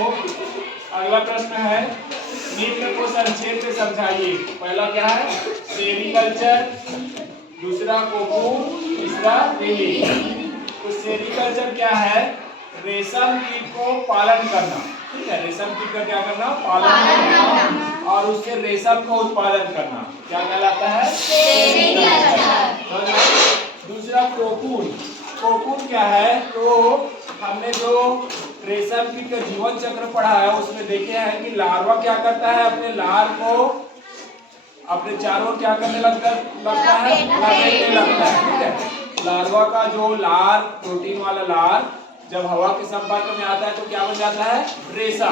अगला प्रश्न है, निम्न को संक्षेप में समझाइए। पहला क्या है? सेरीकल्चर, दूसरा कोकून, तीसरा रिलीज। तो सेरीकल्चर क्या है? रेशम कीट को पालन करना। ठीक है, रेशम कीट का क्या करना? पालन करना और उससे रेशम का उत्पादन करना क्या कहलाता है? सेरीकल्चर। दूसरा कोकून। कोकून क्या है? तो हमने जो रेशम कीट का जीवन चक्र पढ़ा है उसमें देखे हैं कि लार्वा क्या करता है? अपने लार को अपने चारों ओर क्या करने लगता है? लपेटने लगता है। ठीक है, लार्वा का जो लार, प्रोटीन वाला लार जब हवा के संपर्क में आता है तो क्या बन जाता है? रेशा।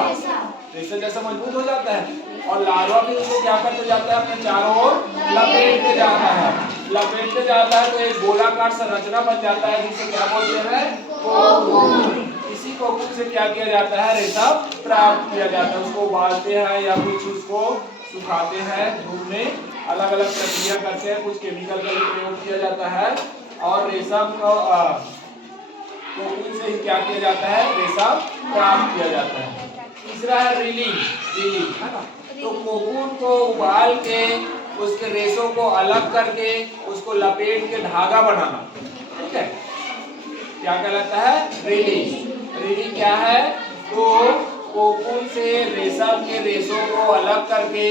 रेशा जैसा मजबूत हो जाता है और लार्वा भी उसको क्या करते जाता है? अपने चारों ओर लपेटते जाता है। लपेटते जाता है तो एक गोलाकार संरचना बन जाता है जिसे क्या बोलते हैं? कोकून। इसी कोकून से क्या किया जाता है? रेशा प्राप्त किया जाता है। उसको उबालते हैं या कुछ उसको सुखाते हैं धूप में, अलग अलग प्रक्रिया करते हैं, कुछ केमिकल का प्रयोग किया जाता है और रेशम को कोकून से ही क्या किया जाता है? रेशा प्राप्त किया जाता है। तीसरा है रिलीज। रिलीज है ना, तो कोकून को उबाल के उसके रेशों को अलग करके उसको लपेट के धागा बनाना। ठीक है, क्या कहलाता है? रिलीज। रिलीज क्या है? तो कोकून से रेशम के रेशों को अलग करके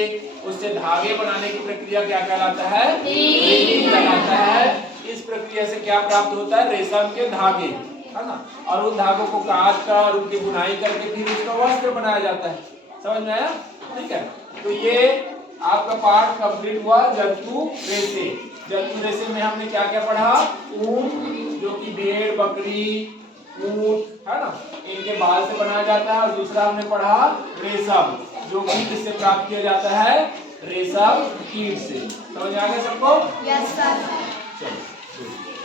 उससे धागे बनाने की प्रक्रिया क्या कहलाता है? रिलीज कहलाता है। इस प्रक्रिया से क्या प्राप्त होता है? रेशम के धागे, है ना, और उन धागों को काट कर उनकी बुनाई करके फिर उसका वस्त्र बनाया जाता है। समझ में आया? ठीक है, तो ये आपका पार्ट कंप्लीट हुआ जंतु रेशे। जंतु रेशे में हमने क्या क्या पढ़ा? ऊन, जो कि भेड़, बकरी, ऊंट, है ना, इनके बाल से बनाया जाता है। और दूसरा हमने पढ़ा रेशम, जो कि किससे प्राप्त किया जाता है? रेशम कीट से। समझ आ गया सबको? Yes sir. चलो।